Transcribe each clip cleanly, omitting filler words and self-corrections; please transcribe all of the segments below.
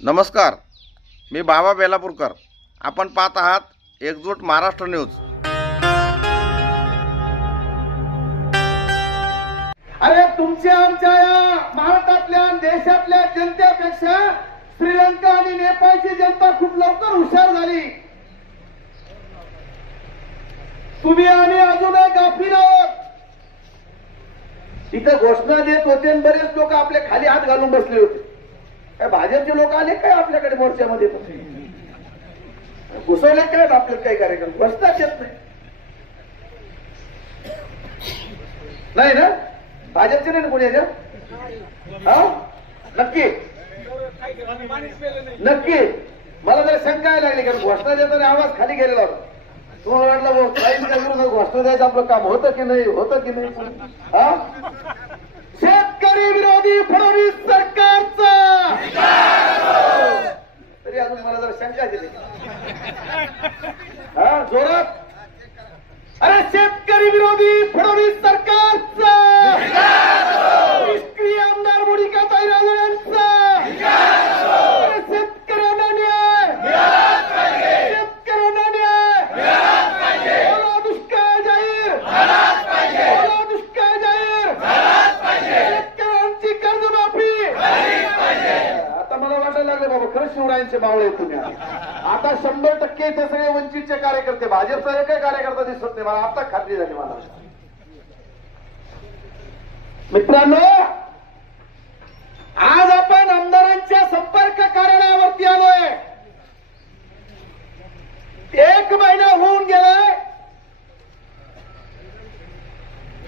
नमस्कार, मी बाबा बेलापूरकर. आपण पाहत आहात एकजूट महाराष्ट्र न्यूज. अरे तुमच्या आमच्या या भारतातल्या देशातल्या जनतेपेक्षा श्रीलंका आणि नेपाळची जनता खूप लवकर हुशार झाली. तुम्ही आम्ही अजूनही गाफील आहोत. इथं घोषणा देत होते आणि बरेच लोक आपले खाली हात घालून बसले होते. काय भाजपचे लोक आले काय आपल्याकडे मोर्चामध्ये? घुसवले काय आपल्याला काही कार्यक्रम बसताच येत नाही ना? भाजपचे नाही ना कोणी याच्या? नक्की नक्की मला जरा शंका यायला लागली, कारण घोषणा देताना आवाज खाली गेलेला होता. तुम्हाला वाटलं काही घोषणा द्यायचं आपलं काम होतं की नाही, होतं की नाही? शेतकरी विरोधी फडणवीस सरकारचा तरी अजून मला जरा शंका दिली. जोरात. अरे शेतकरी विरोधी फडणवीस सरकारचा, निष्क्रिय आमदार मोनिकाताई रानडे यांचा, शेतकऱ्यांना न्याय, शेतकऱ्यांना न्याय, ओला दुष्काळ जाहीर, ओला दुष्काळ जाहीर, शेतकऱ्यांची कर्जमाफी. आता मला वाटायला लागले बाबा खरंच शिवरायांचे मावळे तुम्ही. आता 100% ते सगळे वंचितचे कार्यकर्ते, भाजपचा एकही कार्यकर्ता दिसत नाही मला. आता खात्री झाली मला. मित्रांनो, आज आपण आमदारांच्या संपर्क कार्यालयावरती आलोय. 1 महिना होऊन गेलाय.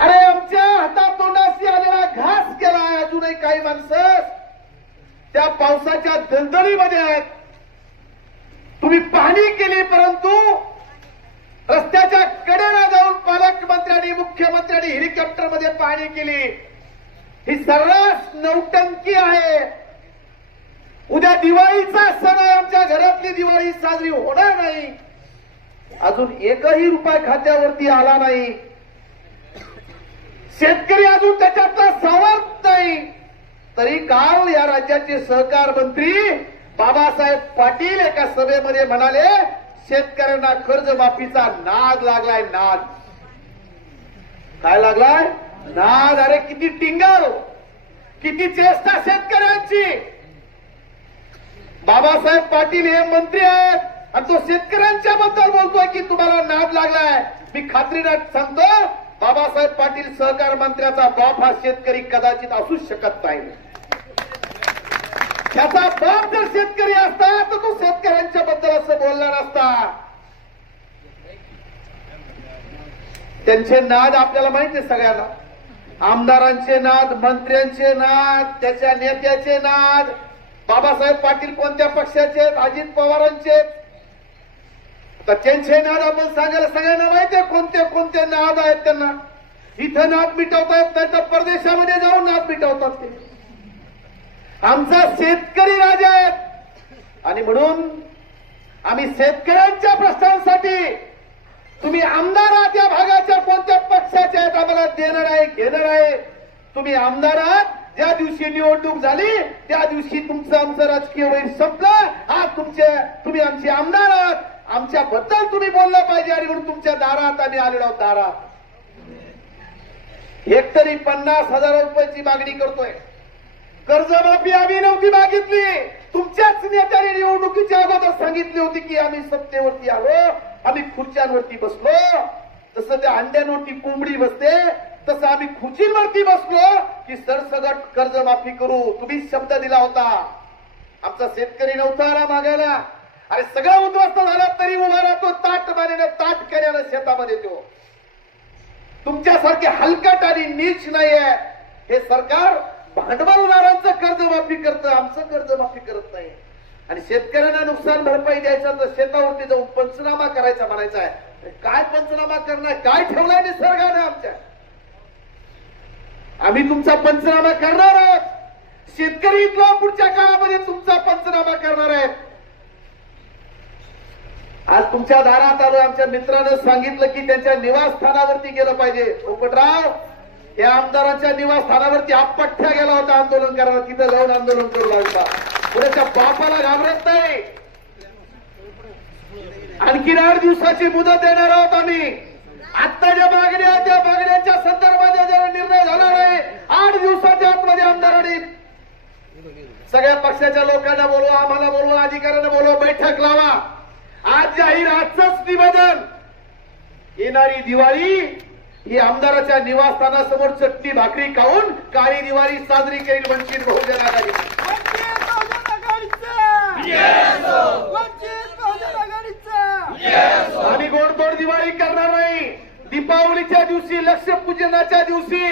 अरे आमच्या हातातोंडाशी आलेला घास गेलाय. अजूनही काही माणसं त्या पावसाच्या दलदलीमध्ये आहेत. तुम्ही पाहणी केली, परंतु रस्त्याच्या कडेला जाऊन पालकमंत्र्यांनी मुख्यमंत्र्यांनी हेलिकॉप्टरमध्ये पाहणी केली. ही सर्रास नौटंकी आहे. उद्या दिवाळीचा सण आहे. आमच्या घरातली दिवाळी साजरी होणार नाही. अजून एकही रुपया खात्यावरती आला नाही. शेतकरी अजून त्याच्यातला सावरत नाही. तरी काल या राज्याचे सहकार मंत्री बाबासाहेब पाटील एका सभेमध्ये म्हणाले, शेतकऱ्यांना कर्जमाफीचा नाद लागलाय. नाद काय लागलाय? नाद. अरे किती टिंगार, किती चेष्टा शेतकऱ्यांची. बाबासाहेब पाटील हे मंत्री आहेत आणि तो शेतकऱ्यांच्या बद्दल बोलतोय की तुम्हाला नाद लागलाय. मी खात्रीने सांगतो, बाबासाहेब पाटील सहकार मंत्र्याचा बाप हा शेतकरी कदाचित असूच शकत नाही. त्याचा बाप जर शेतकरी असता तर तो शेतकऱ्यांच्या बद्दल असं बोलला नसता. त्यांचे नाद आपल्याला माहिती आहे सगळ्यांना. आमदारांचे नाद, मंत्र्यांचे नाद, त्याच्या नेत्याचे नाद. बाबासाहेब पाटील कोणत्या पक्षाचे आहेत? अजित पवारांचे. तर त्यांचे नाद आपण सांगायला सगळ्यांना माहिती आहे कोणते कोणते नाद आहेत त्यांना. इथं नाद मिटवता येत नाही तर परदेशामध्ये जाऊन नाद मिटवतात ते. आमचा शेतकरी राजा आहेत आणि म्हणून आम्ही शेतकऱ्यांच्या प्रश्नांसाठी, तुम्ही आमदार आहात या भागाच्या कोणत्या पक्षाचे आहेत आम्हाला देणार आहे घेणार आहे. तुम्ही आमदार आहात. ज्या दिवशी निवडणूक झाली त्या दिवशी तुमचं आमचं राजकीय वैर संपलं. आज तुम्ही आमचे आमदार आहात. आमच्याबद्दल तुम्ही बोललं पाहिजे आणि म्हणून तुमच्या दारात आम्ही आलेलो आहोत. दारात एकतरी 50,000 रुपयाची मागणी करतोय. कर्जमाफी आम्ही नव्हती मागितली. तुमच्याच नेत्याने निवडणुकीच्या अगोदर सांगितली होती की आम्ही सत्तेवरती आलो, आम्ही खुर्च्यांवरती बसलो. तसं त्या अंड्यांवरती कोंबडी बसते तसं आम्ही खुर्चींवरती बसलो की सरसगट कर्जमाफी करू. तुम्ही शब्द दिला होता. आमचा शेतकरी नव्हता आला मागायला. अरे सगळं उद्ध्वस्त झाला तरी उभा राहतो ताट मानेनं, ताट केल्यानं शेतामध्ये तो. तुमच्यासारखे हलकट आणि नीच नाहीये हे सरकार. भांडवलदारांचं कर्जमाफी करतं, आमचं कर्जमाफी करत नाही. आणि शेतकऱ्यांना नुकसान भरपाई द्यायचं तर शेतावरती जाऊन पंचनामा करायचा म्हणायचा आहे. काय पंचनामा करणार? काय ठेवलाय निसर्गाने आमच्या? आम्ही तुमचा पंचनामा करणार आहोत. शेतकरी इथला पुढच्या काळामध्ये तुमचा पंचनामा करणार आहे. आज तुमच्या दारात आलो. आमच्या मित्रानं सांगितलं की त्यांच्या निवासस्थानावरती गेलं पाहिजे. पोपटराव, या आमदारांच्या निवासस्थानावरती आपठ्या गेला होता आंदोलन करायला. तिथं जाऊन आंदोलन करू लागला. कुणाच्या बापाला घाबरत नाही. आणखी 8 दिवसाची मुदत देणार आहोत आम्ही. आता ज्या मागण्या त्या मागण्यांच्या संदर्भात जर निर्णय झाला नाही 8 दिवसाच्या आतमध्ये आमदारांनी सगळ्या पक्षाच्या लोकांना बोलवा, आम्हाला बोलवा, अधिकाऱ्यांना बोलवा, बैठक लावा. आज जाहीर आजच निवेदन, येणारी दिवाळी ही आमदाराच्या निवासस्थानासमोर चटणी भाकरी खाऊन काळी दिवाळी साजरी करेल वंचित बहुजन आघाडी. आम्ही गोडतोड दिवाळी करणार नाही. दीपावलीच्या दिवशी, लक्ष्मीपूजनाच्या दिवशी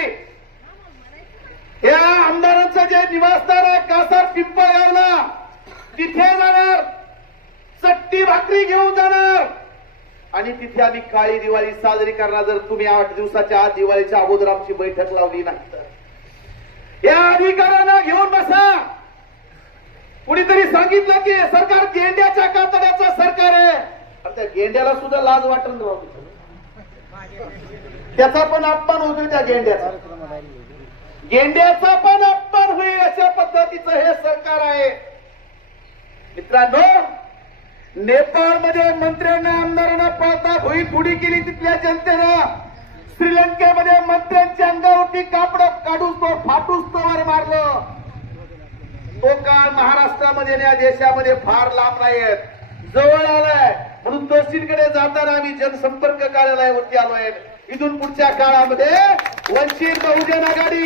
या आमदारांचं जे निवासस्थान आहे कासार पिंपळगावला तिथे जाणार, चट्टी भाकरी घेऊन जाणार आणि तिथे आम्ही काळी दिवाळी साजरी करणार. जर तुम्ही 8 दिवसाच्या आत दिवाळीच्या अगोदर आमची बैठक लावली नाही तर या अधिकाऱ्यांना घेऊन बसा. कुणीतरी सांगितलं की सरकार गेंड्याच्या कातड्याचं सरकार आहे. त्या गेंड्याला सुद्धा लाज वाटून राहतो, त्याचा पण अपमान होतो. त्या गेंड्याचा पण अपमान होईल अशा पद्धतीचं हे सरकार आहे. मित्रांनो, नेपाळमध्ये मंत्र्यांना आमदारांना पळता भुई पुडी केली तिथल्या जनतेनं. श्रीलंकेमध्ये मंत्र्यांच्या अंगावरती कापड काढूस तो फाटूस तोवर मारलं. तो काळ महाराष्ट्रामध्ये या देशामध्ये फार लांब नाहीये, जवळ आलाय. म्हणून तहसीलकडे जाताना आम्ही जनसंपर्क कार्यालयावरती आलोय. इथून पुढच्या काळामध्ये वंचित बहुजन आघाडी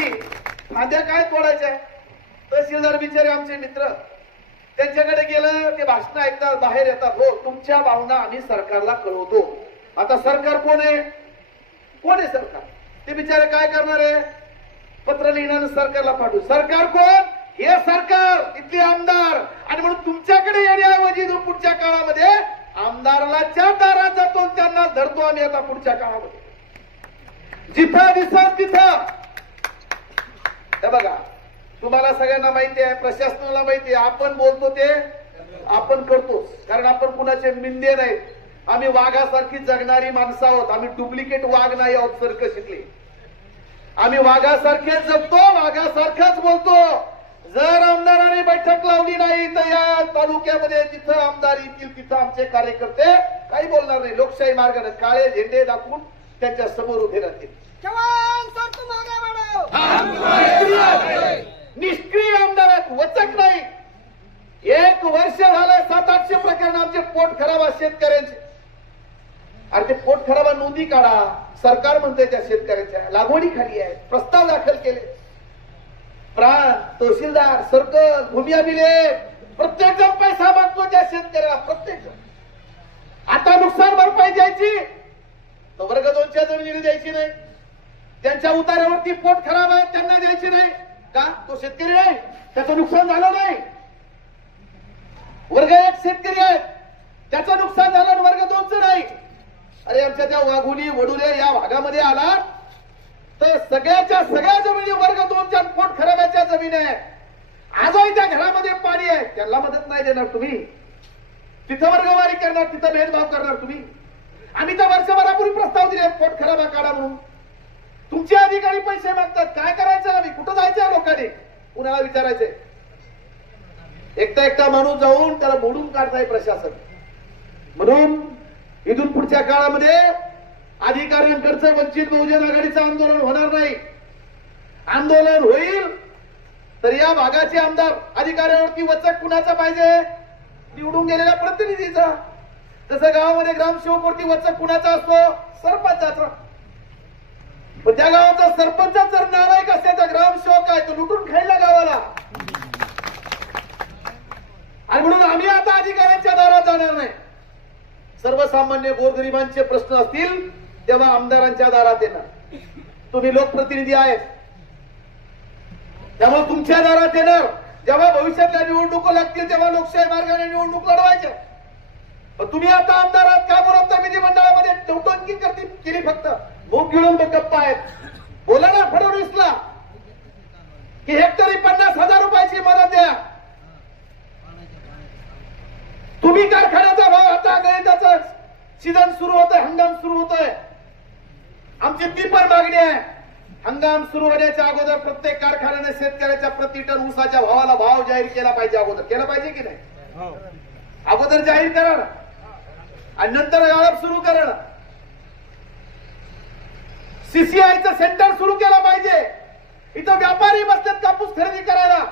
खांद्या काय तोडायच्या. तहसीलदार बिचारे आमचे मित्र, त्यांच्याकडे गेलं ते भाषण ऐकतात, बाहेर येतात. हो, तुमच्या भावना आम्ही सरकारला कळवतो. आता सरकार कोण आहे? कोण आहे सरकार? ते बिचारे काय करणार आहे? पत्र लिहिणार सरकारला पाठवू. सरकार कोण? हे सरकार, इथले आमदार. आणि म्हणून तुमच्याकडे येण्याऐवजी जो पुढच्या काळामध्ये आमदाराच्या दारात जातो त्यांना धरतो आम्ही. आता पुढच्या काळामध्ये जिथं दिसत तिथं हे बघा, तुम्हाला सगळ्यांना माहिती आहे, प्रशासनाला माहिती आहे, आपण बोलतो ते आपण करतोच. कारण आपण कुणाचे मिंदे नाहीत. आम्ही वाघासारखी जगणारी माणसं आहोत. आम्ही डुप्लिकेट वाघ नाही आहोत. सर्कशीतले आम्ही वाघासारखेच जगतो, वाघासारखाच बोलतो. जर आमदारांनी बैठक लावली नाही तर या तालुक्यामध्ये जिथं आमदार येतील तिथं आमचे कार्यकर्ते काही बोलणार नाही. लोकशाही मार्गाने काळे झेंडे दाखवून त्यांच्या समोर उभे राहतील. निष्क्रिय आमदार आहेत, वचक नाही. 1 वर्ष झालं 700-800 प्रकरण आमचे पोट खराब आहेत शेतकऱ्यांचे. अरे ते पोट खराब नोंदी काढा. सरकार म्हणते त्या शेतकऱ्यांच्या लागवडी खाली आहे, प्रस्ताव दाखल केले. प्रांत, तहसीलदार, सर्कल, भूमी अभिलेख प्रत्येक जण पैसा मागतो त्या शेतकऱ्याला. प्रत्येक जण. आता नुकसान भरपाई द्यायची तर वर्ग 2च्या जमिनीला द्यायची नाही. त्यांच्या उतार्यावरती पोट खराब आहे त्यांना द्यायची नाही का? तो शेतकरी नाही, त्याचं नुकसान झालं नाही. वर्ग 1 शेतकरी आहेत, त्याचं नुकसान झालं, वर्ग 2चं नाही. अरे आमच्या त्या वाघुली वडुले या भागामध्ये आला तर सगळ्याच्या सगळ्या जमिनी वर्ग 2च्या पोट खराब्याच्या जमिनी आहे. आजही त्या घरामध्ये पाणी आहे, त्यांना मदत नाही देणार तुम्ही. तिथं वर्गवारी करणार, तिथं भेदभाव करणार तुम्ही. आम्ही तर वर्षभरापूर्वी प्रस्ताव दिले पोट खराबा काढा म्हणून. तुमचे अधिकारी पैसे मागतात, काय करायचं? आम्ही कुठं जायचं? लोकांनी कुणाला विचारायचंय? एकटा माणूस जाऊन त्याला मोडून काढताय प्रशासन. म्हणून इथून पुढच्या काळामध्ये अधिकाऱ्यांकडचं वंचित बहुजन आघाडीचं आंदोलन होणार नाही. आंदोलन होईल तर या भागाचे आमदार अधिकाऱ्यावरती वचक कुणाचा पाहिजे? निवडून गेलेल्या प्रतिनिधीचा. जसं गावामध्ये ग्रामसेवकवरती वचक कुणाचा असतो? सरपंचाचा. पण त्या गावाचा सरपंच जर नालायक असेल तर ग्रामसेवक आहे तो लुटून खायला गावाला. आणि म्हणून आम्ही आता अधिकाऱ्यांच्या दारात जाणार नाही. सर्वसामान्य गोरगरिबांचे प्रश्न असतील तेव्हा आमदारांच्या दारात येणार. तुम्ही लोकप्रतिनिधी आहेत त्यामुळे तुमच्या दारात येणार. जेव्हा भविष्यातल्या निवडणुका लागतील तेव्हा लोकशाही मार्गाने निवडणूक लढवायच्या. पण तुम्ही आता आमदार आहात का बरोबर विधिमंडळामध्ये टवटणकी केली? फक्त भूक गिळून गप्पा आहेत. बोला ना फडणवीसला की हेक्टरी 50,000 रुपयाची मदत द्या. तुम्ही कारखान्याचा भाव आता गणिताचं सीझन सुरू होतोय, हंगाम सुरू होतोय. आमची ती पण मागणी आहे हंगाम सुरू होण्याच्या अगोदर प्रत्येक कारखान्याने शेतकऱ्याच्या प्रति टन ऊसाच्या भावाला भाव जाहीर केला पाहिजे. अगोदर केला पाहिजे की नाही? अगोदर जाहीर करा ना, आणि नंतर गाळप सुरू करा ना. सीसीआयचं सेंटर सुरू केलं पाहिजे. इथं व्यापारी बसतात कापूस खरेदी करायला.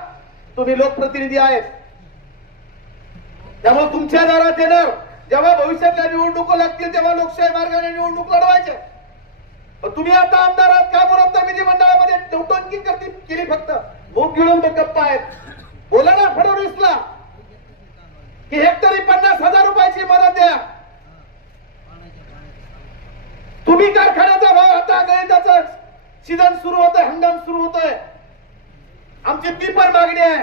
तुम्ही लोकप्रतिनिधी आहेत, त्यामुळे तुमच्या दारात येणार. जेव्हा भविष्यातल्या निवडणुका लागतील तेव्हा लोकशाही मार्गाने निवडणूक लढवायच्या. तुम्ही आता आमदार आहात, काय बोलता? विधिमंडळामध्ये टवटंकी केली, फक्त भूक गिळून गप्पा आहेत. बोला ना फडणवीसला की हेक्टरी 50,000 रुपयाची मदत द्या. तुम्ही कारखान्याचा भाव आता गणिताचं सीझन सुरू होतंय, हंगाम सुरू होतोय. आमची ती पण मागणी आहे,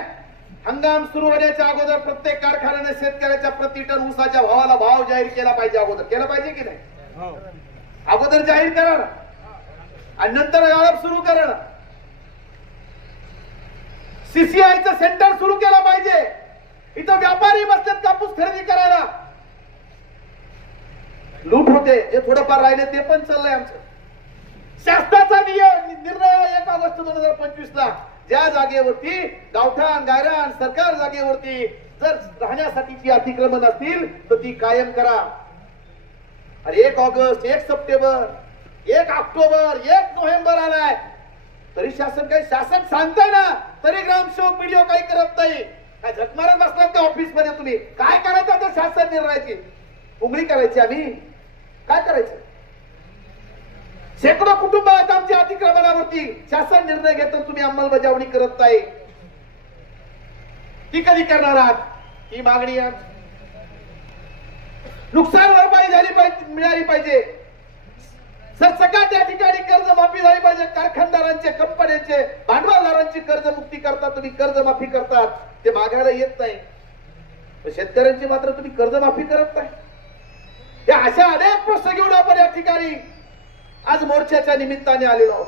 हंगाम सुरू होण्याच्या अगोदर प्रत्येक कारखान्याने शेतकऱ्याच्या प्रति टन ऊसाच्या भावाला भाव जाहीर केला पाहिजे. अगोदर केला पाहिजे की नाही? अगोदर जाहीर करा ना, आणि नंतर गाळप सुरू करा ना. सीसीआयचं सेंटर सुरू केलं पाहिजे. इथं व्यापारी बसतात कापूस खरेदी करायला. लूट होते, जे थोडंफार राहिले ते पण चाललंय आमचं. शासनाचा निर्णय 1 ऑगस्ट 2025 ला ज्या जागेवरती गावठाण गायरान सरकार जागेवरती जर राहण्यासाठीची अतिक्रमण असतील तर ती कायम करा. अरे 1 ऑगस्ट, 1 सप्टेंबर, 1 ऑक्टोबर, 1 नोव्हेंबर आलाय तरी शासन काही शासन सांगताय ना, तरी ग्रामसेवक व्हिडिओ काही करत नाही. काय झक मारत बसलात का ऑफिस मध्ये? तुम्ही काय करायचं तर शासन निर्णयाची उंगली करायची, आम्ही काय करायचं? शेकडो कुटुंब आहेत आमच्या अतिक्रमणावरती. शासन निर्णय घेताना तुम्ही अंमलबजावणी करत नाही. ती कधी करणार आहात? ही मागणी आहे. नुकसान भरपाई झाली पाहिजे, मिळाली पाहिजे. सरसकट या ठिकाणी कर्ज माफी झाली पाहिजे. कारखानदारांचे, कंपन्यांचे, भांडवलदारांची कर्जमुक्ती करता, तुम्ही कर्जमाफी करतात, ते मागायला येत नाही. शेतकऱ्यांची मात्र तुम्ही कर्जमाफी करत नाही. या अशा अनेक प्रश्न घेऊन आपण या ठिकाणी आज मोर्चाच्या निमित्ताने आलेलो आहोत.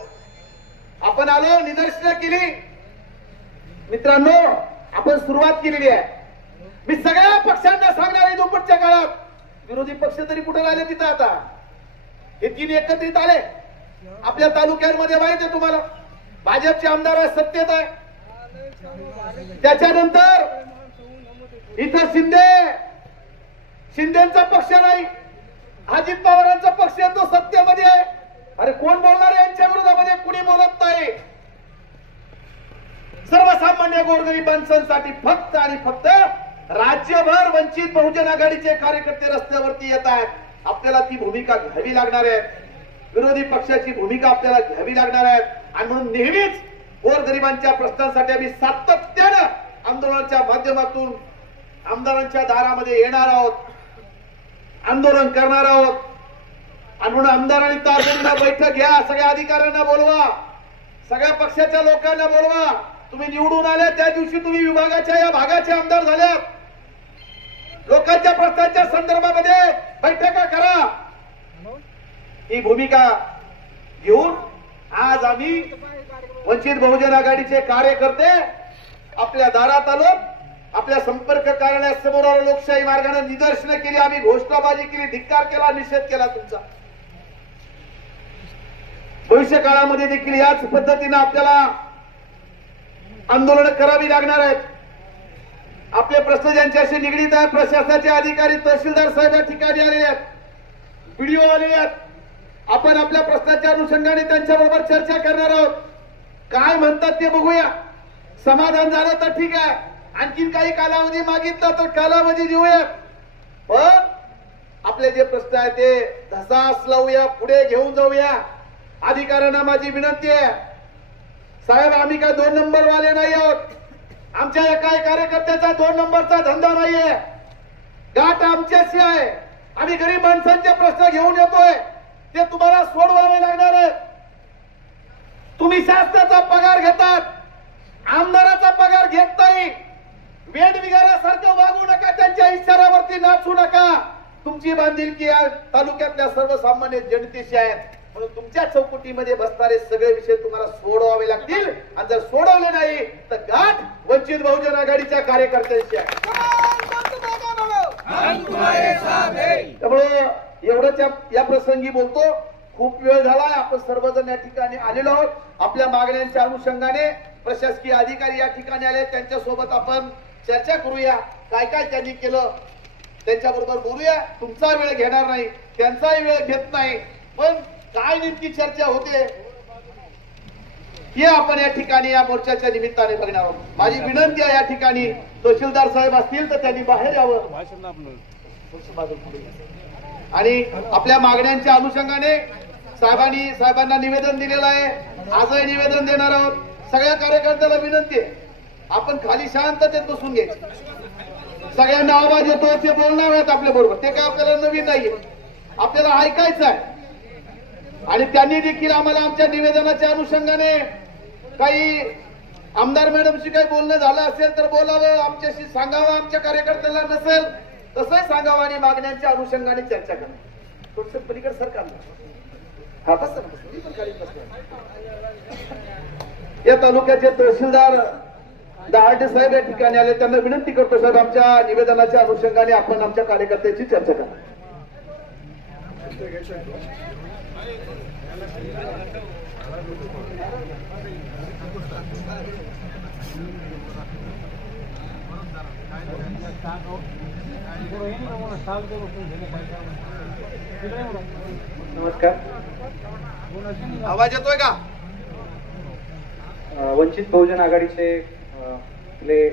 आपण आलो, निदर्शनं केली. मित्रांनो, आपण सुरुवात केलेली आहे. मी सगळ्या पक्षांना सांगणार आहे, दुप्पटच्या काळात विरोधी पक्ष तरी कुठे राहिले तिथं? आता हे 3 एकत्रित आले. आपल्या तालुक्यांमध्ये माहिती आहे तुम्हाला, भाजपचे आमदार आहे, सत्तेत आहे. त्याच्यानंतर इथं शिंदेचा पक्ष नाही, अजित पवारांचा पक्ष तो सत्तेमध्ये आहे. अरे कोण बोलणार आहे यांच्या विरोधामध्ये? कुणी बोलत नाही. सर्वसामान्य गोरगरिबांसाठी फक्त आणि फक्त राज्यभर वंचित बहुजन आघाडीचे कार्यकर्ते रस्त्यावरती येत आहेत. आपल्याला ती भूमिका घ्यावी लागणार आहे. विरोधी पक्षाची भूमिका आपल्याला घ्यावी लागणार आहे. आणि म्हणून नेहमीच गोरगरिबांच्या प्रश्नांसाठी आम्ही सातत्यानं आंदोलनाच्या माध्यमातून आमदारांच्या दारामध्ये येणार आहोत, आंदोलन करणार आहोत. आणि म्हणून आमदारांनी तातडीला बैठक घ्या, सगळ्या अधिकाऱ्यांना बोलवा, सगळ्या पक्षाच्या लोकांना बोलवा. तुम्ही निवडून आल्या त्या दिवशी तुम्ही विभागाच्या या भागाचे आमदार झाल्यात. लोकांच्या प्रश्नांच्या संदर्भामध्ये बैठका करा. ही भूमिका घेऊन आज आम्ही वंचित बहुजन आघाडीचे कार्यकर्ते आपल्या दारात आलो. आपल्या संपर्क कार्यालयासमोर आलो. लोकशाही मार्गाने निदर्शनं केली, आम्ही घोषणाबाजी केली, धिक्कार केला, निषेध केला तुमचा. भविष्य काळामध्ये देखील याच पद्धतीने आपल्याला आंदोलन करावी लागणार आहेत. आपले प्रश्न ज्यांच्याशी निगडीत आहे, प्रशासनाचे अधिकारी, तहसीलदार साहेब या ठिकाणी आलेले आहेत, व्हिडिओ आलेले आहेत. आपण आपल्या प्रश्नाच्या अनुषंगाने त्यांच्याबरोबर चर्चा करणार आहोत. काय म्हणतात ते बघूया. समाधान झालं तर ठीक आहे, आणखीन काही कालावधी मागितला तर कालावधी देऊया. पण आपले जे प्रश्न आहेत ते धसास लावूया, पुढे घेऊन जाऊया. अधिकाऱ्यांना माझी विनंती आहे, साहेब आम्ही काय 2 नंबर वाले नाही आहोत. आमच्या एका कार्यकर्त्याचा 2 नंबरचा धंदा नाहीये. गाठ आमच्याशी आहे. आम्ही गरीब माणसांचे प्रश्न घेऊन येतोय, ते तुम्हाला सोडवावे लागणार आहेत. तुम्ही शासनाचा पगार घेतात, आमदाराचा पगार घेत नाही. वेड बिगाऱ्यासारखं वागू नका, त्यांच्या इशाऱ्यावरती नाचू नका. तुमची बांधिलकी या तालुक्यातल्या सर्वसामान्य जनतेशी आहे. म्हणून तुमच्या चौकटीमध्ये बसणारे सगळे विषय तुम्हाला सोडवावे लागतील. आणि जर सोडवले नाही तर गाठ वंचित बहुजन आघाडीच्या कार्यकर्त्यांशी आहे. त्यामुळे एवढंच या प्रसंगी बोलतो. खूप वेळ झालाय, आपण सर्वजण या ठिकाणी आलेलो आहोत. आपल्या मागण्यांच्या अनुषंगाने प्रशासकीय अधिकारी या ठिकाणी आले, त्यांच्या सोबत आपण चर्चा करूया. काय काय त्यांनी केलं त्यांच्याबरोबर बोलूया. तुमचा वेळ घेणार नाही, त्यांचाही वेळ घेत नाही, पण काय नेमकी चर्चा होते हे आपण या ठिकाणी या मोर्चाच्या निमित्ताने बघणार आहोत. माझी विनंती आहे या ठिकाणी तहसीलदार साहेब असतील तर त्यांनी बाहेर यावं आणि आपल्या मागण्यांच्या अनुषंगाने साहेबांना निवेदन दिलेलं आहे. आजही निवेदन देणार आहोत. सगळ्या कार्यकर्त्याला विनंती आहे, आपण खाली शांततेत बसून घ्यायचं. सगळ्यांना आवाज येतो ते बोलणार आहेत आपल्या बरोबर, ते काय आपल्याला नवीन नाहीये, आपल्याला ऐकायचं आहे. आणि त्यांनी देखील आम्हाला आमच्या निवेदनाच्या अनुषंगाने काही आमदार मॅडमशी काही बोलणं झालं असेल तर बोलावं, आमच्याशी सांगावं, आमच्या कार्यकर्त्याला नसेल तसंही सांगावं आणि मागण्यांच्या अनुषंगाने चर्चा करावी. थोडस पलीकडे सरकारला हा बस या तालुक्याचे तहसीलदार दहाटे साहेब या ठिकाणी आले. त्यांना विनंती करतो साहेब, आमच्या निवेदनाच्या अनुषंगाने आपण आमच्या कार्यकर्त्याची चर्चा करा. नमस्कार. आवाज येतोय का? वंचित बहुजन आघाडीचे आपले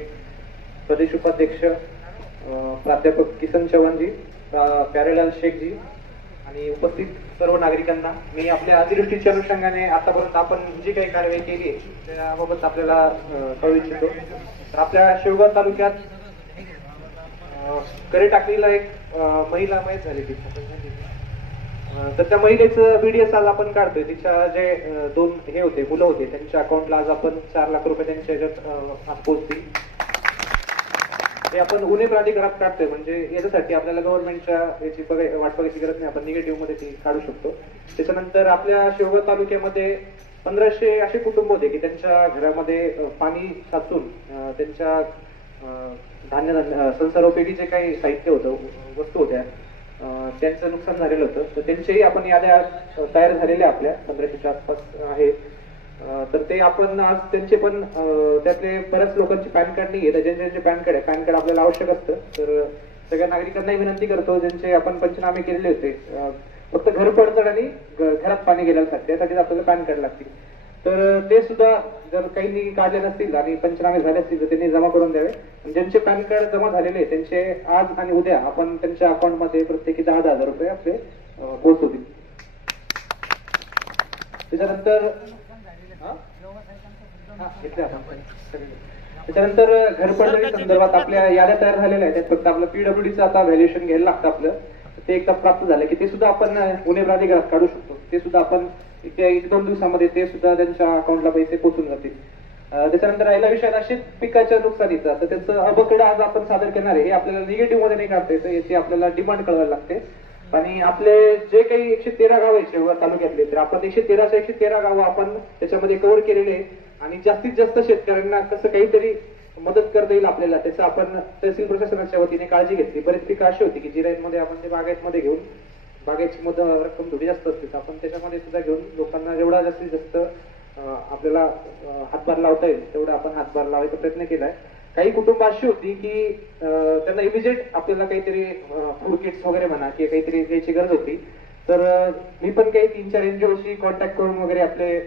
प्रदेश उपाध्यक्ष प्राध्यापक किसन चव्हाणजी, प्यारेलाल शेखजी आणि उपस्थित सर्व नागरिकांना मी आपल्या अतिवृष्टीच्या अनुषंगाने आतापर्यंत आपण जी काही कारवाई केली त्याबाबत आपल्याला कळू इच्छितो. तर आपल्या शेवगाव तालुक्यात करे टाकलीला एक महिला मयत झाली ती. तर त्या महिलेचं VDS आज आपण काढतोय. तिच्या जे 2 हे होते मुलं होते त्यांच्या अकाउंटला आज आपण 4 लाख रुपये त्यांच्या ह्याच्यात आज पोहोचतील. ते आपण गुन्हे प्राधिकरणात काढतोय. म्हणजे याच्यासाठी आपल्याला गव्हर्नमेंटच्या याची वाट बघायची गरज नाही, आपण निगेटिव्ह मध्ये ती काढू शकतो. त्याच्यानंतर आपल्या शेवगाव तालुक्यामध्ये 1500 असे कुटुंब होते की त्यांच्या घरामध्ये पाणी साचून त्यांच्या धान्य संसारोपयोगी जे काही साहित्य होतं, वस्तू होत्या, त्यांचं नुकसान झालेलं होतं. तर त्यांच्याही आपण याद्या तयार झालेल्या आपल्या 1500च्या आसपास आहे. तर ते आपण आज त्यांचे पण त्यातले बऱ्याच लोकांची पॅन कार्ड नाही आहे, ज्यांचे पॅन कार्ड आहे, पॅन कार्ड आपल्याला आवश्यक असतं. तर सगळ्या नागरिकांनाही विनंती करतो, ज्यांचे आपण पंचनामे केलेले होते, फक्त घर पडझड आणि घरात पाणी गेलेलं त्यासाठी आपल्याला पॅन कार्ड लागतील. तर ते सुद्धा जर काही काढले नसतील आणि पंचनामे झाले असतील तर त्यांनी जमा करून द्यावे. ज्यांचे पॅन कार्ड जमा झालेले त्यांचे आज आणि उद्या आपण त्यांच्या अकाउंटमध्ये प्रत्येकी 10,000 रुपये आपले पोहोचवतील. त्याच्यानंतर घरपडझडी संदर्भात आपल्या याद्या तयार झालेल्या आहेत. फक्त आपलं PWDचं आता व्हॅल्युएशन घ्यायला लागतं. आपलं ते एकदा प्राप्त झालं की ते सुद्धा आपण गुन्हे प्राधिकरणात काढू शकतो. ते सुद्धा आपण 1-2 दिवसामध्ये ते सुद्धा त्यांच्या अकाउंटला पैसे पोहोचून जातील. त्याच्यानंतर राहिला विषय असे पिकाच्या नुकसानीचा, तर त्याचं अबकड आज आपण सादर करणार आहे. हे आपल्याला निगेटिव्ह मध्ये नाही काढता येतं, याची आपल्याला डिमांड कळवायला लागते. आणि आपले जे काही 113 गाव आहेत शेवगाव तालुक्यातले, तर आपण 113 गावं आपण त्याच्यामध्ये कव्हर केलेले आहे. आणि जास्तीत जास्त शेतकऱ्यांना कसं काहीतरी मदत करता येईल आपल्याला, त्याचं आपण तहसील प्रशासनाच्या वतीने काळजी घेतली. बरेच पिकं अशी होती की जिरायतमध्ये आपण ते बागायतमध्ये घेऊन, बागायची रक्कम थोडी जास्त असते, आपण त्याच्यामध्ये सुद्धा घेऊन लोकांना जेवढा जास्तीत जास्त आपल्याला हातभार लावता येईल तेवढा आपण हातभार लावायचा प्रयत्न केलाय. काही कुटुंब अशी होती की त्यांना इमिजिएट आपल्याला काहीतरी फूड किट्स वगैरे म्हणा किंवा काहीतरी द्यायची गरज होती. तर मी पण काही 3-4 NGOशी कॉन्टॅक्ट करून वगैरे आपले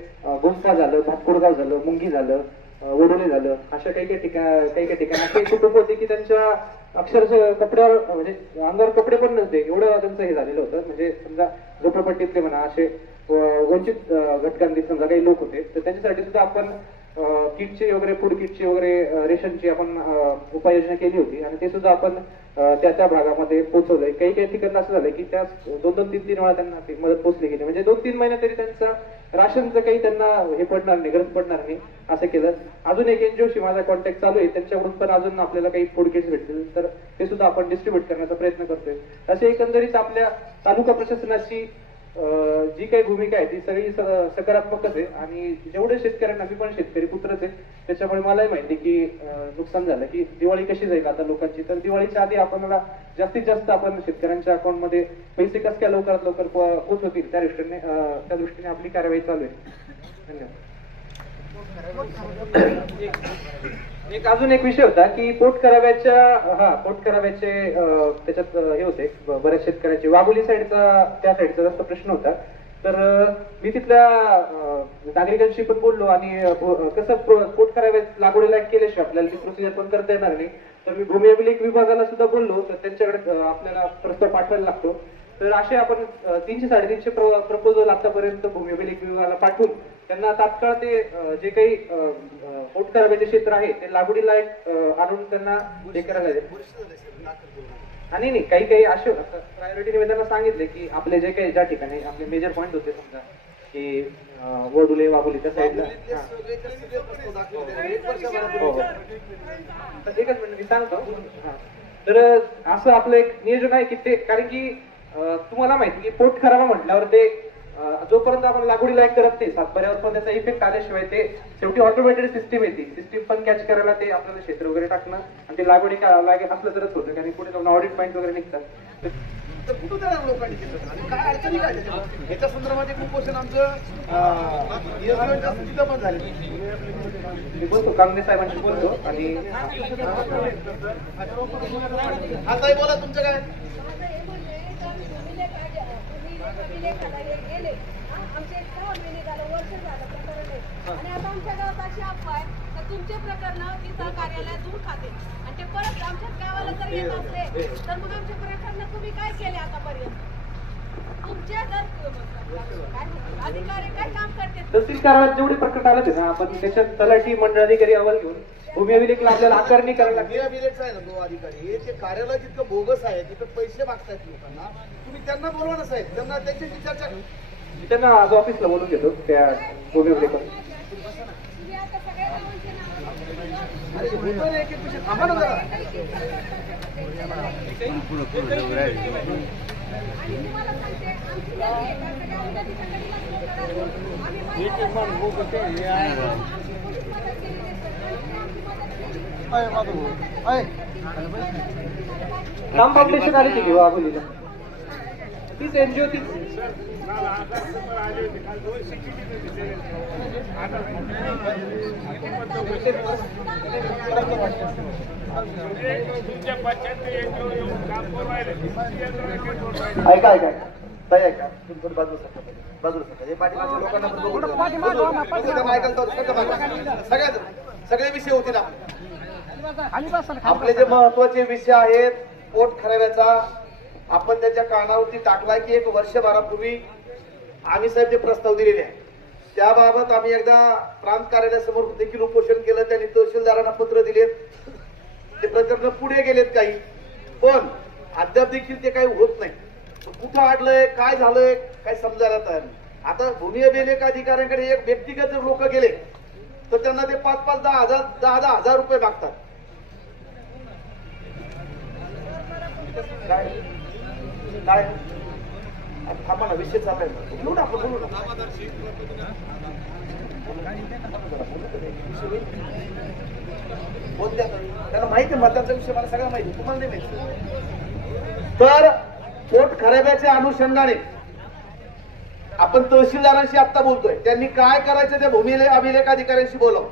गुंफा झालं, भातकुडगाव झालं, मुंगी झालं, वडोले झालं, अशा काही ठिकाणी काही कुटुंब होते की त्यांच्या अक्षरशः कपड्यावर म्हणजे अंगावर कपडे पण नसते, एवढं त्यांचं हे झालेलं होतं. म्हणजे समजा झोपडपट्टीतले म्हणा असे वंचित घटकांनी समजा काही लोक होते, तर त्यांच्यासाठी सुद्धा आपण किटची वगैरे फूड किटची वगैरे रेशनची आपण उपाययोजना केली होती. आणि ते सुद्धा आपण त्या भागामध्ये पोहोचवलंय. काही ठिकाणी असं झालं की त्या 2-3 वेळा त्यांना मदत पोहोचली गेली. म्हणजे 2-3 महिने तरी त्यांचं राशनचं काही त्यांना हे पडणार नाही, गरज पडणार नाही असं केलं. अजून एक NGOशी माझा कॉन्टॅक्ट चालू आहे, त्यांच्याकडून पण अजून आपल्याला काही फूड किट्स भेटतील, तर ते सुद्धा आपण डिस्ट्रीब्युट करण्याचा प्रयत्न करतोय. असे एकंदरीत आपल्या तालुका प्रशासनाची जी काही भूमिका आहे ती सगळी सकारात्मकच आहे. आणि जेवढे शेतकऱ्यांना, मी पण शेतकरी पुत्रच आहे, त्याच्यामुळे मलाही माहिती की नुकसान झालं की दिवाळी कशी जाईल आता लोकांची. तर दिवाळीच्या आधी आपल्याला जास्तीत जास्त आपण शेतकऱ्यांच्या अकाउंटमध्ये पैसे कस काय लवकरात लवकर पोहोचवतील त्या दृष्टीने कार्यवाही चालू आहे. धन्यवाद. एक अजून एक विषय होता की पोटखराब्याचे त्याच्यात हे होते बऱ्याच शेतकऱ्याचे वाघोली साईडचा त्या साईडचा जास्त प्रश्न होता. तर मी तिथल्या नागरिकांशी पण बोललो आणि कसं पोटखराब्या लागवडीला केल्याशिवाय आपल्याला ती प्रोसिजर पण करता येणार नाही. तर मी भूमी अभिलेख विभागाला सुद्धा बोललो तर त्यांच्याकडे आपल्याला प्रस्ताव पाठवायला लागतो. तर असे आपण 300-350 प्रपोजल आतापर्यंत भूमी अभिलेख विभागाला पाठवून त्यांना तात्काळ ते जे काही पोटखराब्याचे क्षेत्र आहे ते लागवडीला आणून त्यांना हे करायला आणि काही असे प्रायोरिटी निवेदनाला सांगितले की आपले जे काही ज्या ठिकाणी आपले मेजर पॉईंट होते समजा की वडुले वाघोली त्या साईडला एकच मिनिट मी सांगतो. तर असं आपलं एक नियोजन आहे की ते कारण की तुम्हाला माहिती की पोटखराबा म्हटल्यावर ते जोपर्यंत आपण लागवडीला करत नाही सातबाऱ्यावर पण त्याचा इफेक्ट आल्याशिवाय ते शेवटी ऑटोमॅटेड सिस्टीम येते. सिस्टीम पण कॅच करायला ते आपल्याला क्षेत्र वगैरे टाकणं आणि ते लागवडी असलं तरच होतं कारण पुढे जाऊन ऑडिट पॉईंट वगैरे निघतात. तर कुठं जाणार लोकांनी आणि काय अडचणी काय याच्या संदर्भात एक उपोषण आमचं तिथं पण झाले. मी बोलतो कांगणे साहेबांशी बोलतो आणि आताही बोला तुमचं काय आमचे 6 महिने झालं वर्ष झालं प्रकरण आहे आणि आता आमच्या गावात अशी अफवा आहे तर तुमचे प्रकरण विभाग कार्यालयात दूर खाते आणि ते परत आमच्याच गावाला जर येत असले तर मग आमचे प्रकरण तुम्ही काय केले आतापर्यंत तुमचे जर अधिकारी काय काम करते तहसील कार्यालयात जेवढे प्रकरण आले ना आपण त्याच्यात तलाठी मंडळ अधिकारी अहवाल घेऊन भूमी अभिलेखला आपल्याला आकारणी करायला लागते. भूमी अभिलेखचा आहे ना तो अधिकारी ते कार्यालय जितकं बोगस आहे तिथं पैसे मागतायत लोकांना तुम्ही त्यांना बोलवा ना साहेब त्यांना त्यांच्याशी चर्चा करू. मी त्यांना आज ऑफिसला बोलून घेतो त्या भूमी अभिलेख थांबा ना जरा. नाम फाउंडेशन आली ती घेऊ बोलीला तीच एनजीओ ती ऐका ताई ऐका तुम्ही बाजूला सका हे पाठीमागच्या लोकांना सगळे विषय होते ना आपले जे महत्वाचे विषय आहेत पोटखराब्याचा आपण त्याच्या कानावरती टाकला की 1 वर्षभरापूर्वी आम्ही साहेब जे प्रस्ताव दिलेले आहे त्याबाबत आम्ही एकदा प्रांत कार्यालयासमोर देखील उपोषण केलं. त्यांनी तहसीलदारांना पत्र दिलेत. ते प्रकरण पुढे गेलेत काही पण अद्याप देखील ते काही होत नाही. कुठं अडलंय काय झालंय काय समजायला तयार नाही. आता भूमी अभिलेख अधिकाऱ्यांकडे एक व्यक्तिगत जर लोक गेले तर त्यांना ते 5-5, 10,000 रुपये मागतात. काय थांबा ना विषय चाललाय बोलू ना आपण बोलू ना बोलत्या त्यांना माहिती आहे मतदारचा विषय मला सगळं माहिती तुम्हाला नाही माहिती. तर पोटखराब्याच्या अनुषंगाने आपण तहसीलदारांशी आता बोलतोय त्यांनी काय करायचं त्या भूमी अभिलेख अधिकाऱ्यांशी बोलावं.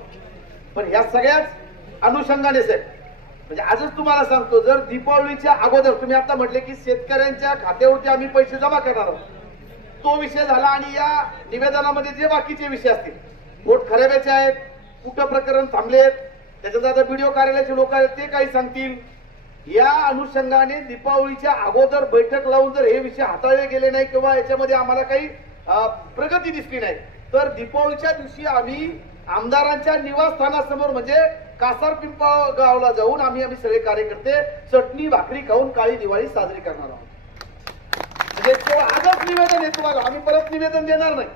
पण ह्या सगळ्याच अनुषंगाने साहेब म्हणजे आजच तुम्हाला सांगतो जर दीपावलीच्या अगोदर तुम्ही आता म्हटले की शेतकऱ्यांच्या खात्यावरती आम्ही पैसे जमा करणार आहोत तो विषय झाला आणि या निवेदनामध्ये जे बाकीचे विषय असतील पोटखराब्याचे आहेत कुठं प्रकरण थांबलेत त्याच्यात आता बीडीओ कार्यालयाचे लोक आहेत ते काही सांगतील. या अनुषंगाने दीपावलीच्या अगोदर बैठक लावून जर हे विषय हाताळले गेले नाही किंवा याच्यामध्ये आम्हाला काही प्रगती दिसली नाही तर दीपावलीच्या दिवशी आम्ही आमदारांच्या निवासस्थानासमोर म्हणजे कासार पिंपळगावला जाऊन आम्ही सगळे कार्यकर्ते चटणी भाकरी खाऊन काळी दिवाळी साजरी करणार आहोत. म्हणजे तो आजच निवेदन आहे तुम्हाला आम्ही परत निवेदन देणार नाही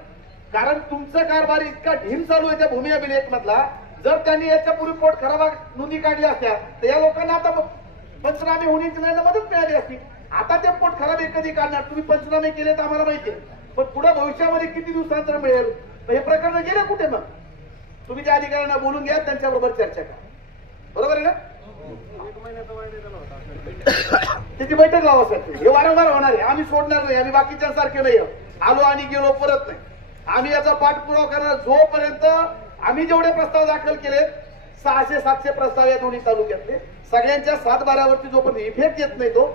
कारण तुमचा कारभार इतका ढीम चालू आहे त्या भूमी अभिलेख मधला. जर त्यांनी याच्यापूर्वी पोटखराबा नोंदी काढल्या असत्या तर या लोकांना आता पंचनामे होण्याची नाही मदत मिळाली असती. आता ते पोटखराबे कधी काढणार तुम्ही पंचनामे केले तर आम्हाला माहिती आहे पण पुढे भविष्यामध्ये किती दिवसांतर मिळेल हे प्रकरण गेले कुठे मग तुम्ही त्या अधिकाऱ्यांना बोलून घ्या त्यांच्याबरोबर चर्चा करा बरोबर आहे ना. त्याची बैठक लावा साहेब हे वारंवार होणार आहे आम्ही सोडणार नाही आम्ही बाकीच्या सारखे नाही आलो आणि गेलो परत नाही. आम्ही याचा पाठपुरावा करणार. जोपर्यंत आम्ही जेवढे प्रस्ताव दाखल केले 600-700 प्रस्ताव या दोन्ही तालुक्यातले सगळ्यांच्या 7-12वरती जोपर्यंत इफेक्ट येत नाही, तो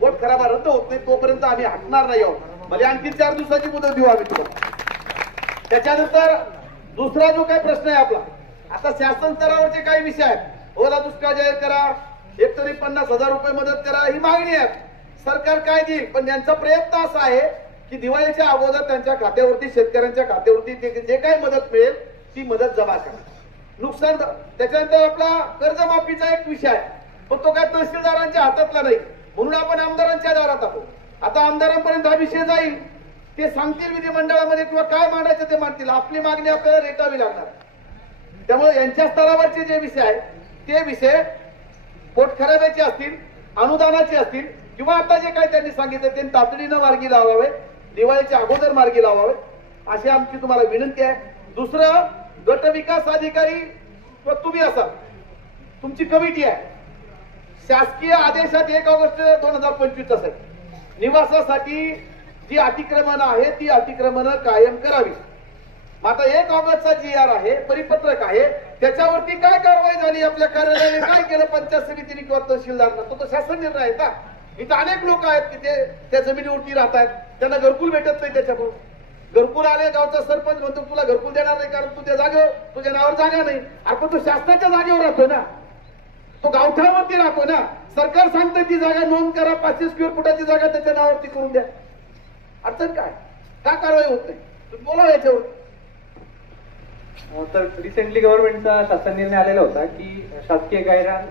वोट खराब रद्द होत नाही, तोपर्यंत आम्ही हटणार नाही आहोत. म्हणजे आणखी 4 दिवसाची मुदत देऊ आम्ही तुम्हाला. त्याच्यानंतर दुसरा जो काही प्रश्न आहे आपला, आता शासन स्तरावरचे काही विषय आहेत. ओला दुष्काळ जाहीर करा, हेक्टरी 50,000 रुपये मदत करा, ही मागणी आहे. सरकार काय देईल, पण त्यांचा प्रयत्न असा आहे की दिवाळीच्या अगोदर त्यांच्या खात्यावरती, शेतकऱ्यांच्या खात्यावरती जे काही मदत मिळेल ती मदत जमा करा. नुकसान त्याच्यानंतर आपला कर्जमाफीचा एक विषय आहे, पण तो काय तहसीलदारांच्या हातातला नाही, म्हणून आपण आमदारांच्या दारात आहोत. आता आमदारांपर्यंत हा विषय जाईल, ते सांगतील विधिमंडळामध्ये किंवा काय मांडायचं ते मांडतील. आपली मागणी आपल्याला रेटावी लागणार. त्यामुळे यांच्या स्तरावरचे जे विषय आहेत ते विषय पोटखराब्याचे असतील, अनुदानाचे असतील, किंवा आता जे काही त्यांनी सांगितलं ते तातडीनं मार्गी लावावे, दिवाळीच्या अगोदर मार्गी लावावे, अशी आमची तुम्हाला विनंती आहे. दुसरं, गट विकास अधिकारी तुम्ही असाल, तुमची कमिटी आहे. शासकीय आदेशात 1 ऑगस्ट 2025 असेल निवासासाठी जी अतिक्रमण आहे ती अतिक्रमण कायम करावी. आता 1 ऑगस्टचा GR आहे, परिपत्रक आहे, त्याच्यावरती काय कारवाई झाली, आपल्या कार्यालयाने काय केलं, पंचायत समितीने किंवा तहसीलदारनं, तो शासन निर्णय आहे का? इथं अनेक लोक आहेत की ते त्या जमिनीवरती राहतात, त्यांना घरकुल भेटत नाही. त्याच्यामुळे घरकुल आले, गावचा सरपंच म्हणतो तुला घरकुल देणार नाही कारण तू त्या जागेवर, तुझ्या नावावर जागा नाही. आपण तो शासनाच्या जागेवर राहतो ना, तो गावठाणावरती राहतो ना. सरकार सांगतं ती जागा नोंद करा, 500 स्क्वेअर फुटाची जागा त्याच्या नावावरती करून द्या. अडचण काय, का कारवाई होत नाही, तुम्ही बोला याच्यावर. तर रिसेंटली गव्हर्नमेंटचा शासन निर्णय आलेला होता की शासकीय गायरान,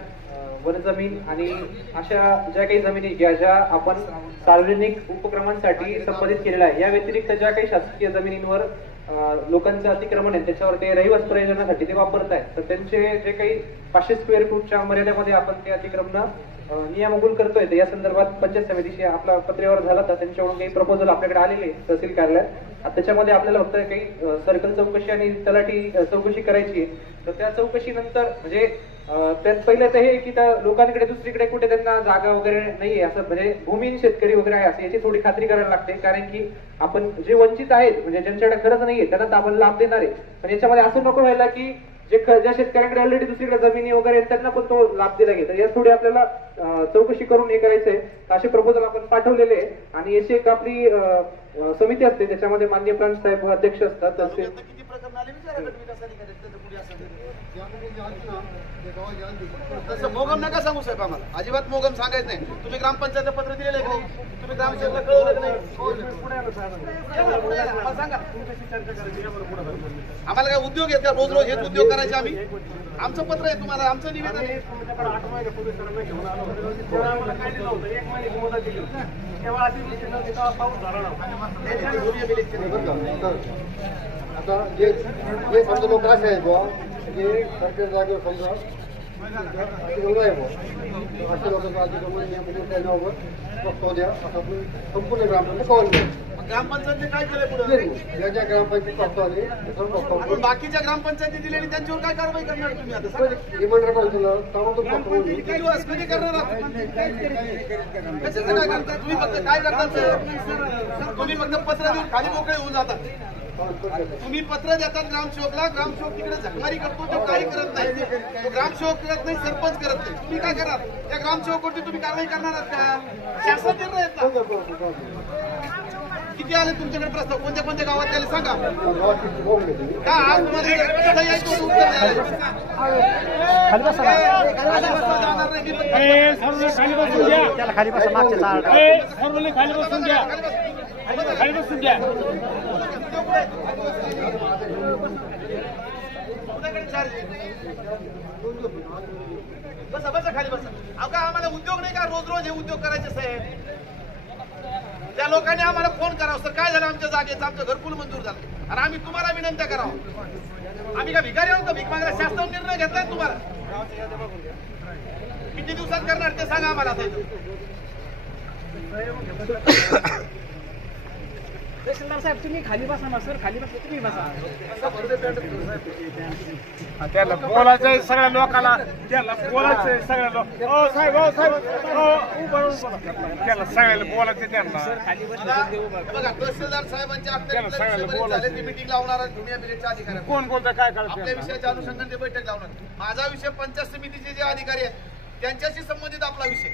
वनजमीन आणि अशा ज्या काही जमिनी ज्या आपण सार्वजनिक उपक्रमांसाठी संपादित केलेल्या आहे, या व्यतिरिक्त ज्या काही शासकीय जमिनींवर लोकांचं अतिक्रमण आहे त्याच्यावर ते रहिवास प्रयोजनासाठी ते वापरत आहेत, तर त्यांचे जे काही 500 स्क्वेअर फूटच्या मर्यादेमध्ये आपण ते अतिक्रमण नियमगुल करतोय. तर या संदर्भात पंचायत समितीशी आपला पत्रव्यवहार झाला, तर त्यांच्याकडून काही प्रपोजल आपल्याकडे आलेले तहसील कार्यालयात. त्याच्यामध्ये आपल्याला फक्त काही सर्कल चौकशी आणि तलाठी चौकशी करायची आहे. तर त्या चौकशीनंतर म्हणजे त्यात पहिलं तर हे की त्या लोकांकडे दुसरीकडे कुठे त्यांना जागा वगैरे नाहीये, असं म्हणजे भूमिहीन शेतकरी वगैरे आहे असं याची थोडी खात्री करायला लागते. कारण की आपण जे वंचित आहेत म्हणजे ज्यांच्याकडे खरंच नाहीये त्यांना आपण लाभ देणार आहे, पण याच्यामध्ये असं नको व्हायला की ज्या शेतकऱ्यांकडे ऑलरेडी दुसरीकडे जमिनी वगैरे त्यांना पण तो लाभ दिला गेला. या थोडी आपल्याला चौकशी करून हे करायचंय. असे प्रपोजल आपण पाठवलेले आहे आणि याची एक आपली समिती असते, त्याच्यामध्ये माननीय प्रांत साहेब अध्यक्ष असतात. तसं मोगम नका सांगू साहेब, आम्हाला अजिबात मोगम सांगायचं नाही. तुम्ही ग्रामपंचायतला पत्र दिलेलं आहे, तुम्ही ग्रामसेवकला कळवलं नाही, सांगा. आम्हाला काय उद्योग आहेत का, रोज रोज हेच उद्योग करायचे आम्ही? आमचं पत्र आहे तुम्हाला, आमचं निवेदन आहे. आता जे समजा लोक असे आहेत बुवा, जे सरकारी जागेवर समजा एवढं आहे बुवा, अशा लोकांचा अतिक्रमण त्या नावावर प्रस्ताव द्या, असं आपण संपूर्ण ग्रामपंचायत कळवलं. ग्रामपंचायतने काय केलं पुढे? ज्या ज्या ग्रामपंचायत प्रस्ताव आले आपण बाकीच्या ग्रामपंचायती दिलेली त्यांच्यावर काय कारवाई करणार तुम्ही? आता रिमाइंडर पाहिजे ताबडतोब किती दिवस कधी करणार आहात? कशाचं काय करता तुम्ही? फक्त काय करतात तुम्ही? फक्त पत्र देऊन खाली मोकळे होऊन जातात. तुम्ही पत्र देतात ग्रामसेवकला, ग्रामसेवक तिकडे झकमारी करतो, तो काही करत नाही. तो ग्रामसेवक करत नाही, सरपंच करत नाही. तुम्ही काय करणार? त्या ग्रामसेवकावरती तुम्ही कारवाई करणार आहात का? शासन निर्णय आहेत ना. किती आले तुमच्याकडे प्रस्ताव? कोणत्या कोणत्या गावात आले सांगा. का आज तुम्हाला यायचं होतं उत्तर द्यायला? खाली बसून द्या. बसा बसा खाली बसा. अहो का आम्हाला उद्योग नाही का रोज रोज हे उद्योग करायचे साहेब? त्या लोकांनी आम्हाला फोन करावं, सर काय झालं आमच्या जागेचं, आमचं घरकुल मंजूर झालं आणि आम्ही तुम्हाला विनंत्या करावं. आम्ही का भिकारी आहोत? भिक मागायला शासन निर्णय घेतलाय तुम्हाला. किती दिवसात करणार ते सांगा आम्हाला. तहसीलदार साहेब तुम्ही खाली बसा ना सर, खाली बसा, तुम्ही बसा. त्याला बोलायचंय सगळ्या लोकांना, त्याला बोलायचंय सगळ्या लोक. हो साहेब, हो साहेब, हो उभं त्याला सगळ्याला बोलायचं त्यांना. बघा तहसीलदार साहेबांच्या आपल्या मीटिंग लावणार भूमी अभिलेखच्या अधिकारी कोण कोणतं काय आपल्या करायचं विषयाच्या अनुषंगाने ते बैठक लावणार. माझा विषय पंचायत समितीचे जे अधिकारी आहेत त्यांच्याशी संबंधित आपला विषय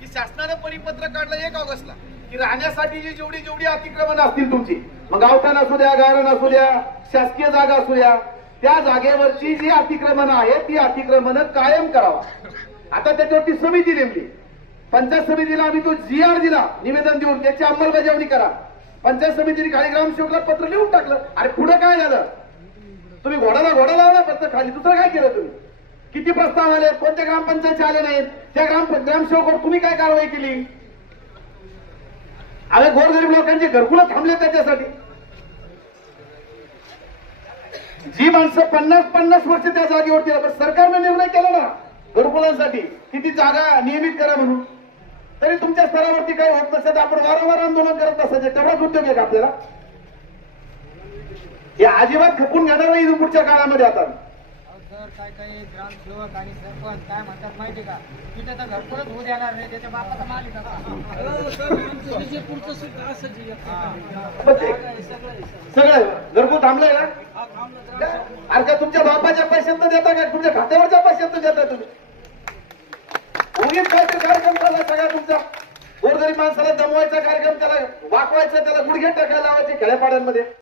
की शासनानं परिपत्र काढलं 1 ऑगस्टला की राहण्यासाठी जेवढी अतिक्रमण असतील तुमची, मग गावठाण असू द्या, गारण असू द्या, शासकीय जागा असू द्या, त्या जागेवरची जी अतिक्रमण आहे ती अतिक्रमण कायम करावा. आता त्याच्यावरती समिती नेमली. पंचायत समितीला आम्ही तो GR दिला निवेदन देऊन, त्याची अंमलबजावणी करा. पंचायत समितीने खाली ग्रामसेवकला पत्र लिहून टाकलं. अरे पुढे काय झालं? तुम्ही घोडा लावला पत्र खाली, दुसरं काय केलं तुम्ही? किती प्रस्ताव आले, कोणत्या ग्रामपंचायतचे आले नाहीत, त्या ग्रामसेवकावर तुम्ही काय कारवाई केली? अरे गोरगरीब लोकांचे घरकुलं थांबले त्याच्यासाठी. जी माणसं 50 वर्ष त्या जागेवरती, सरकारने निर्णय केला ना घरकुलांसाठी किती जागा नियमित करा म्हणून, तरी तुमच्या स्तरावरती काही होत नसेल तर आपण वारंवार आंदोलन करत असायचे. तेवढाच उद्योग आहे का आपल्याला? हे अजिबात खपून घेणार नाही पुढच्या काळामध्ये. आता काही ग्रामसेवक आणि सरपंच काय म्हणतात माहिती का, तिथे तर घरकुलच होऊ देणार नाही, त्याच्या बापाचा मालिक सगळं घरकुल थांबलंय ना? अरे का तुमच्या बापाच्या पैशात देता का तुमच्या खात्यावरच्या पैशात देता तुम्ही? उगीच काहीतरी कार्यक्रम चालला सगळा तुमचा. गोरगरीब माणसाला जमवायचा कार्यक्रम, त्याला वाकवायचा, त्याला गुडघे टाकायला लावायचे खेड्यापाड्यांमध्ये.